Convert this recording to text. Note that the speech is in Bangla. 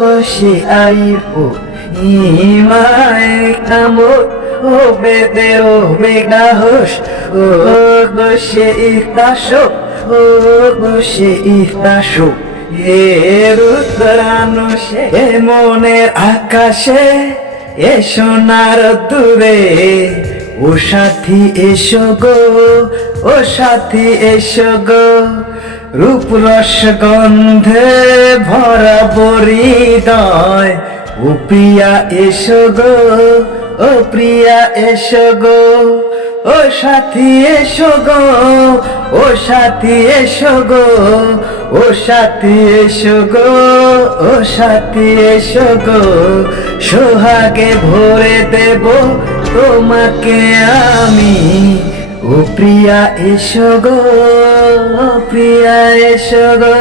বসে আইব ইমায় কামড় ও বেদের ও বেগাহস ও বসে ইতাসো ও বসে ইতাসো এর উত্তরানো সে মনের আকাশে এ সোনার দূরে ও সাথী এসো গো ও সাথী এসো গো রূপ রস গন্ধে ভরা হৃদয় ও প্রিয়া এসো গো ও প্রিয়া এসো গো ও সাথী এসো গো ও সাথী এসো গো ও সাথী এসো গো ও সাথী এসো গো সোহাগে ভরে দেব তোমাকে আমি ও প্রিয়া এসো গো প্রিয়া এসো গো।